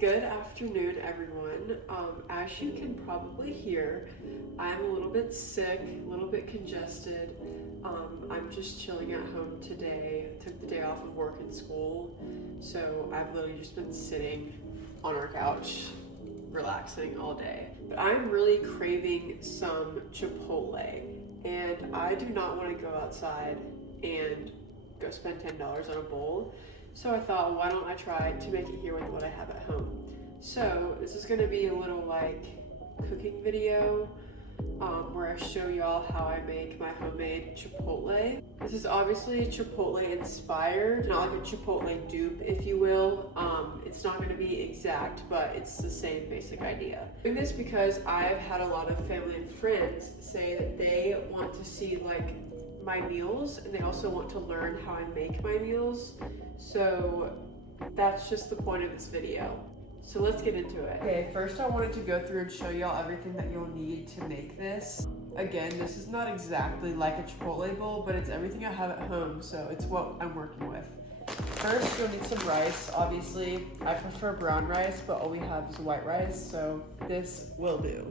Good afternoon, everyone. As you can probably hear, I'm a little bit sick, a little bit congested. I'm just chilling at home today. Took the day off of work and school, so I've literally just been sitting on our couch, relaxing all day. But I'm really craving some Chipotle, and I do not want to go outside and go spend $10 on a bowl. So I thought, why don't I try to make it here with what I have at home? So this is gonna be a little like cooking video where I show y'all how I make my homemade Chipotle. This is obviously Chipotle inspired, not like a Chipotle dupe, if you will. It's not gonna be exact, but it's the same basic idea. I'm doing this because I've had a lot of family and friends say that they want to see like my meals, and they also want to learn how I make my meals. So that's just the point of this video. So let's get into it. Okay, first I wanted to go through and show y'all everything that you'll need to make this. Again, this is not exactly like a Chipotle bowl, but it's everything I have at home, so it's what I'm working with. First, you'll need some rice. Obviously, I prefer brown rice, but all we have is white rice, so this will do.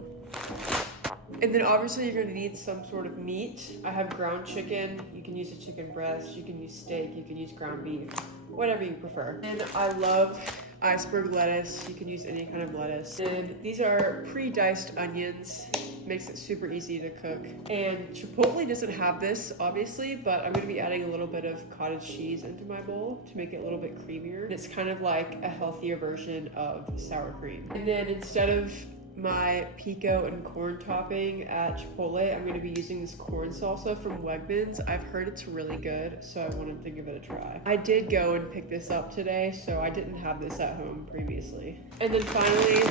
And then obviously you're gonna need some sort of meat. I have ground chicken. You can use a chicken breast, you can use steak, you can use ground beef, whatever you prefer. And I love iceberg lettuce. You can use any kind of lettuce. And these are pre-diced onions. Makes it super easy to cook. And Chipotle doesn't have this, obviously, but I'm gonna be adding a little bit of cottage cheese into my bowl to make it a little bit creamier. And it's kind of like a healthier version of sour cream. And then instead of my pico and corn topping at Chipotle, I'm going to be using this corn salsa from Wegmans. I've heard it's really good, so I wanted to give it a try. I did go and pick this up today, so I didn't have this at home previously. And then finally,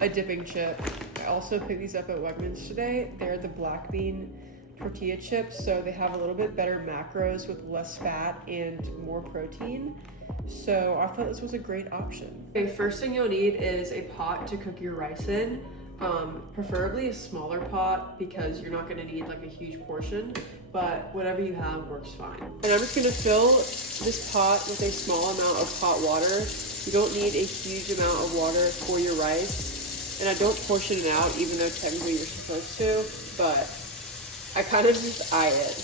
a dipping chip. I also picked these up at Wegmans today. They're the black bean tortilla chips, so they have a little bit better macros with less fat and more protein. So I thought this was a great option. Okay, first thing you'll need is a pot to cook your rice in. Preferably a smaller pot because you're not gonna need like a huge portion, but whatever you have works fine. And I'm just gonna fill this pot with a small amount of hot water. You don't need a huge amount of water for your rice. And I don't portion it out, even though technically you're supposed to, but I kind of just eye it.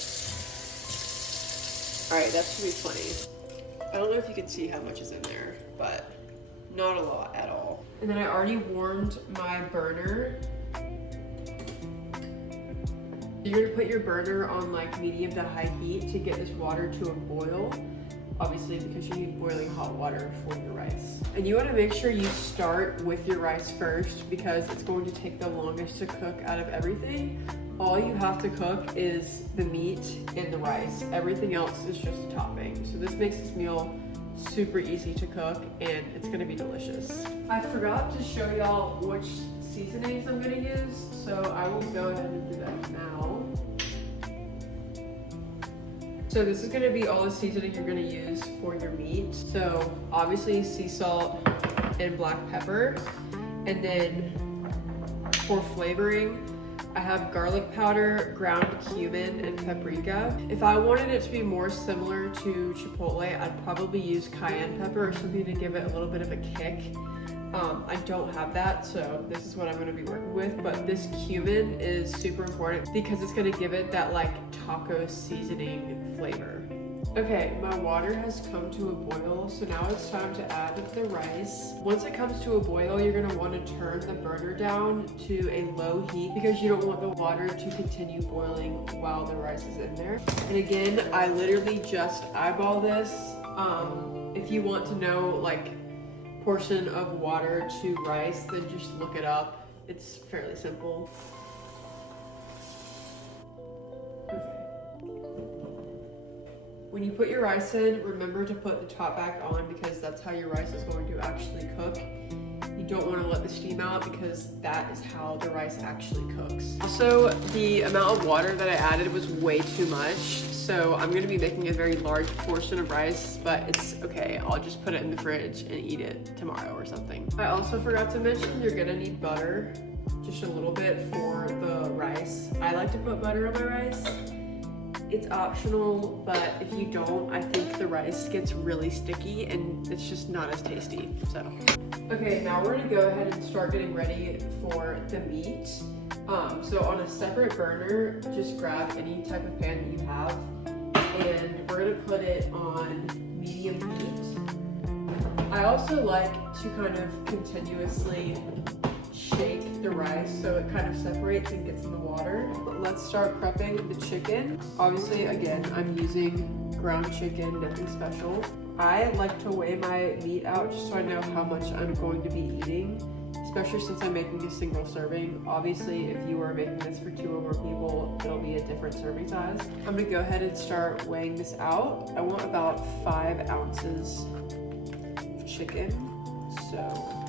All right, that should be plenty. I don't know if you can see how much is in there, but not a lot at all. And then I already warmed my burner. You're gonna put your burner on like medium to high heat to get this water to a boil. Obviously, because you need boiling hot water for your rice. And you wanna make sure you start with your rice first because it's going to take the longest to cook out of everything. All you have to cook is the meat and the rice. Everything else is just a topping. So this makes this meal super easy to cook and it's gonna be delicious. I forgot to show y'all which seasonings I'm gonna use, so I will go ahead and do that now. So this is gonna be all the seasoning you're gonna use for your meat. So obviously sea salt and black pepper. And then for flavoring, I have garlic powder, ground cumin, and paprika. If I wanted it to be more similar to Chipotle, I'd probably use cayenne pepper or something to give it a little bit of a kick. I don't have that, so this is what I'm gonna be working with, but this cumin is super important because it's gonna give it that like taco seasoning flavor. Okay, my water has come to a boil, so now it's time to add the rice. Once it comes to a boil, you're gonna wanna turn the burner down to a low heat because you don't want the water to continue boiling while the rice is in there. And again, I literally just eyeball this. If you want to know like portion of water to rice, then just look it up. It's fairly simple. When you put your rice in, remember to put the top back on because that's how your rice is going to actually cook. You don't want to let the steam out because that is how the rice actually cooks. Also, the amount of water that I added was way too much, so I'm going to be making a very large portion of rice, but it's okay. I'll just put it in the fridge and eat it tomorrow or something. I also forgot to mention you're going to need butter, just a little bit for the rice. I like to put butter on my rice. It's optional, but if you don't, I think the rice gets really sticky and it's just not as tasty, so. Okay, now we're gonna go ahead and start getting ready for the meat. So on a separate burner, just grab any type of pan that you have, and we're gonna put it on medium heat. I also like to kind of continuously shake the rice so it kind of separates and gets in the water. Let's start prepping the chicken. Obviously, again, I'm using ground chicken, nothing special. I like to weigh my meat out just so I know how much I'm going to be eating, especially since I'm making a single serving. Obviously, if you are making this for 2 or more people, it'll be a different serving size. I'm gonna go ahead and start weighing this out. I want about 5 ounces of chicken, so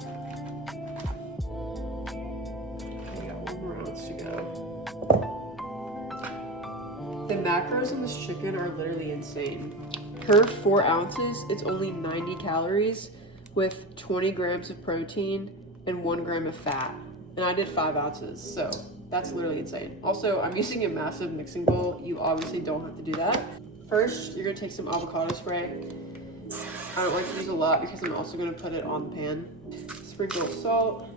to go. The macros in this chicken are literally insane. Per 4 ounces, it's only 90 calories with 20 grams of protein and 1 gram of fat. And I did 5 ounces, so that's literally insane. Also, I'm using a massive mixing bowl. You obviously don't have to do that. First, you're gonna take some avocado spray. I don't like to use a lot because I'm also gonna put it on the pan. Sprinkle of salt,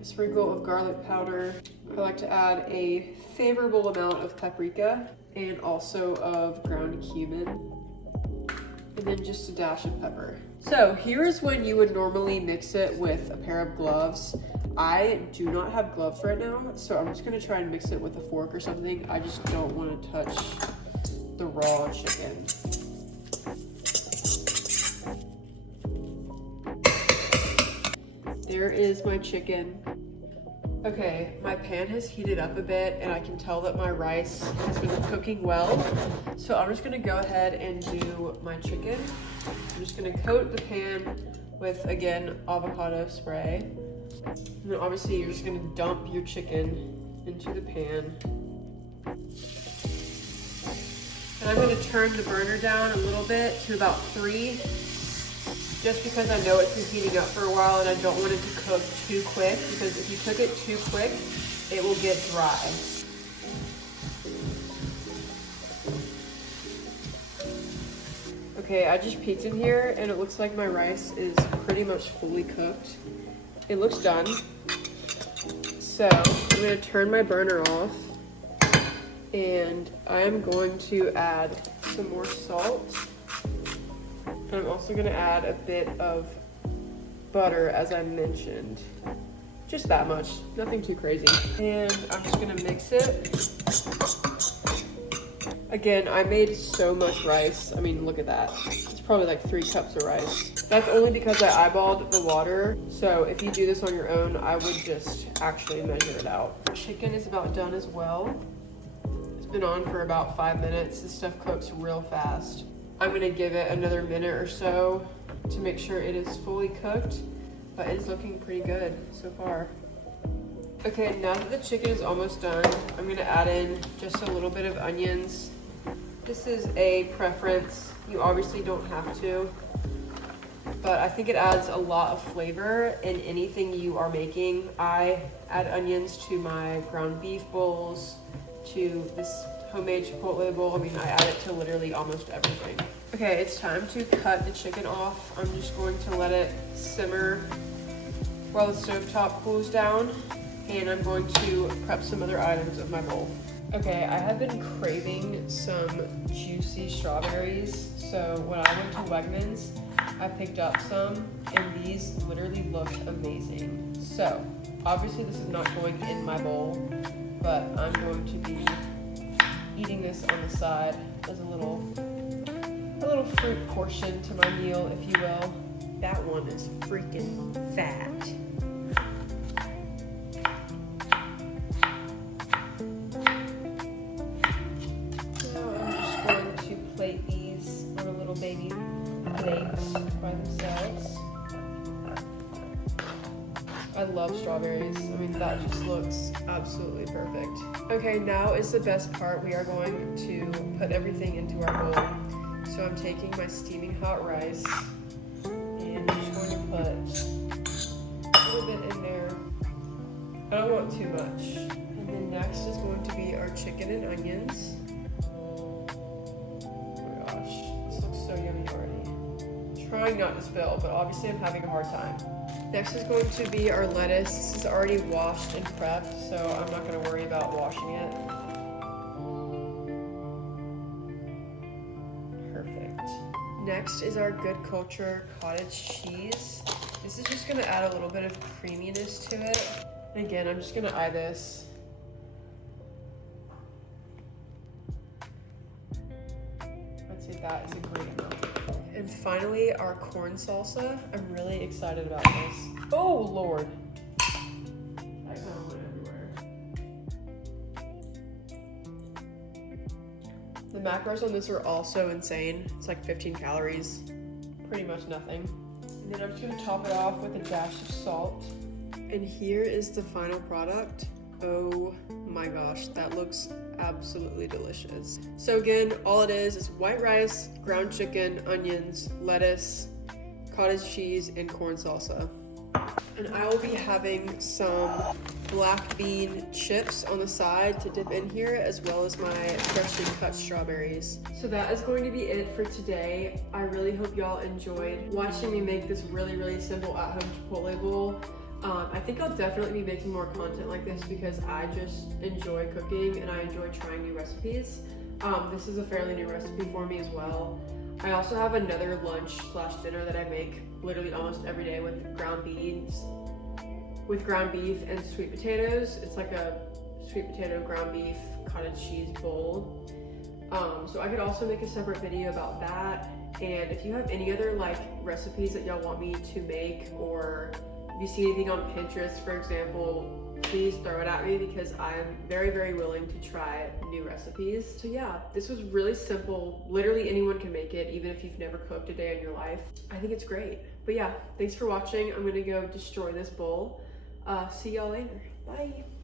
a sprinkle of garlic powder. I like to add a favorable amount of paprika and also of ground cumin, and then just a dash of pepper. So here's when you would normally mix it with a pair of gloves. I do not have gloves right now, so I'm just gonna try and mix it with a fork or something. I just don't want to touch the raw chicken. There is my chicken. Okay, my pan has heated up a bit and I can tell that my rice has been cooking well. So I'm just gonna go ahead and do my chicken. I'm just gonna coat the pan with, again, avocado spray. And then obviously you're just gonna dump your chicken into the pan. And I'm gonna turn the burner down a little bit to about 3. Just because I know it's been heating up for a while and I don't want it to cook too quick, because if you cook it too quick, it will get dry. Okay, I just peeked in here and it looks like my rice is pretty much fully cooked. It looks done. So I'm gonna turn my burner off and I am going to add some more salt. I'm also gonna add a bit of butter, as I mentioned. Just that much, nothing too crazy. And I'm just gonna mix it. Again, I made so much rice. I mean, look at that. It's probably like 3 cups of rice. That's only because I eyeballed the water. So if you do this on your own, I would just actually measure it out. Chicken is about done as well. It's been on for about 5 minutes. This stuff cooks real fast. I'm gonna give it another minute or so to make sure it is fully cooked, but it's looking pretty good so far. Okay, now that the chicken is almost done, I'm gonna add in just a little bit of onions. This is a preference. You obviously don't have to, but I think it adds a lot of flavor in anything you are making. I add onions to my ground beef bowls, to this homemade Chipotle bowl. I mean, I add it to literally almost everything. Okay, it's time to cut the chicken off. I'm just going to let it simmer while the stovetop cools down, and I'm going to prep some other items of my bowl. Okay, I have been craving some juicy strawberries, so when I went to Wegmans, I picked up some, and these literally look amazing. So, obviously this is not going in my bowl, but I'm going to be eating this on the side as a little fruit portion to my meal, if you will. That one is freaking fat. So I'm just going to plate these on a little baby plate by themselves. I love strawberries. I mean, that just looks absolutely perfect. Okay, now is the best part. We are going to put everything into our bowl. So I'm taking my steaming hot rice and I'm just going to put a little bit in there. I don't want too much. And then next is going to be our chicken and onions. trying not to spill, but obviously I'm having a hard time. Next is going to be our lettuce. This is already washed and prepped, so I'm not going to worry about washing it. Perfect. Next is our Good Culture cottage cheese. This is just going to add a little bit of creaminess to it. And again, I'm just going to eye this. I'd say that is a great amount. And finally, our corn salsa. I'm really excited about this. Oh, Lord. That kind of went everywhere. The macros on this are also insane. It's like 15 calories, pretty much nothing. And then I'm just gonna top it off with a dash of salt. And here is the final product. Oh my gosh, that looks absolutely delicious. So again, all it is white rice, ground chicken, onions, lettuce, cottage cheese, and corn salsa. And I will be having some black bean chips on the side to dip in here, as well as my freshly cut strawberries. So that is going to be it for today. I really hope y'all enjoyed watching me make this really simple at-home Chipotle bowl. I think I'll definitely be making more content like this because I just enjoy cooking and I enjoy trying new recipes. This is a fairly new recipe for me as well. I also have another lunch/dinner that I make literally almost every day with ground beef and sweet potatoes. It's like a sweet potato ground beef cottage cheese bowl. So I could also make a separate video about that. And if you have any other like recipes that y'all want me to make, or if you see anything on Pinterest, for example, please throw it at me because I'm very willing to try new recipes. So yeah, this was really simple. Literally anyone can make it, even if you've never cooked a day in your life. I think it's great. But yeah, thanks for watching. I'm gonna go destroy this bowl. See y'all later. Bye.